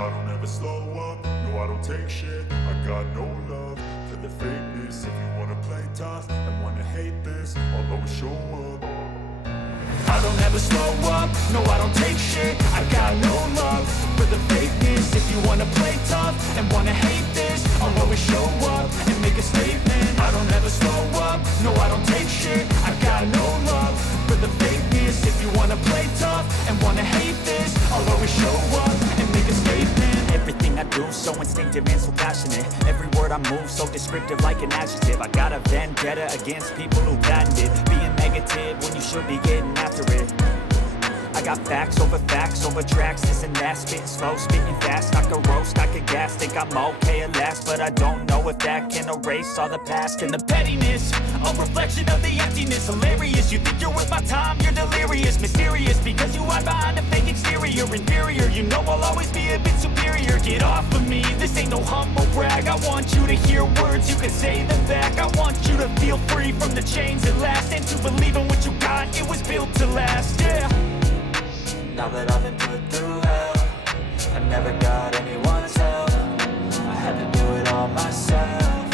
I don't ever slow up, no I don't take shit. I got no love for the fakeness. If you wanna play tough and wanna hate this, I'll always show up. I don't ever slow up, no I don't take shit. I got no love for the fakeness. If you wanna play tough and wanna hate this, I'll always show up and make a statement. I don't ever slow up, no I don't take shit. I got no love for the fakeness. If you wanna play tough and wanna hate this, I'll always show up and make a statement. Everything I do, so instinctive and so passionate. Every word I move, so descriptive like an adjective. I got a vendetta against people who patented being negative when you should be getting after it. I got facts over tracks, this and that. Spitting slow, spitting fast, I could roast, I could gas. Think I'm okay at last, but I don't know if that can erase all the past. And the pettiness, a reflection of the emptiness. Hilarious, you think you're worth my time, you're delirious. Mysterious, because you hide behind a fake exterior. Inferior, you know I'll always be a bit superior. Get off of me, this ain't no humble brag. I want you to hear words, you can say them back. I want you to feel free from the chains at last, and to believe in what you got, it was built to last, yeah. Now that I've been put through hell, I never got anyone's help. I had to do it all myself.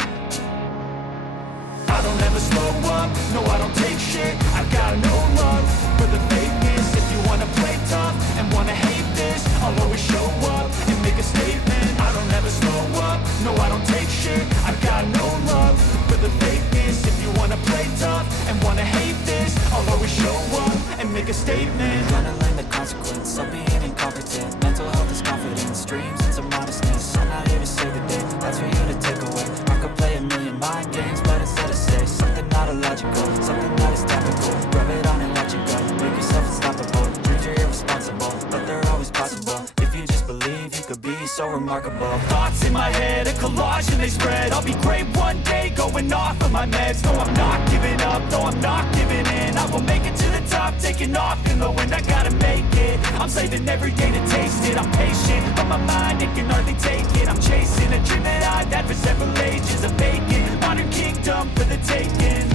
I don't ever slow up, no I don't take shit. I got no love for the fakeness. If you wanna play tough and wanna hate this, I'll always show up and make a statement. I don't ever slow up, no I don't take shit. I got no love for the fakeness. If you wanna play tough and wanna hate this, I'll always show up and make a statement. Gonna learn the consequence of being incompetent. Mental health is confidence, dreams and some modestness. I'm not here to save the day, that's for you to take away. I could play a million mind games, but instead of say something not illogical, something that is topical. Rub it on and let you go, make yourself unstoppable. Dreams are irresponsible, but they're always possible. If you just believe, you could be so remarkable. Thoughts in my head, a collage and they spread. I'll be great one day, going off of my meds. No, I'm not giving up, no, I'm not giving in. I will make it to the top, taking off in the wind. I gotta make it, I'm saving every day to taste it. I'm patient, but my mind, it can hardly take it. I'm chasing a dream that I've had for several ages. A vacant, modern kingdom for the taking.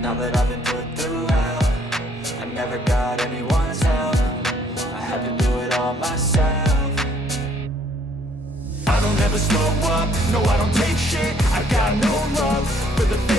Now that I've been put through hell, I never got anyone's help. I had to do it all myself. I don't ever slow up, no I don't take shit. I got no love for the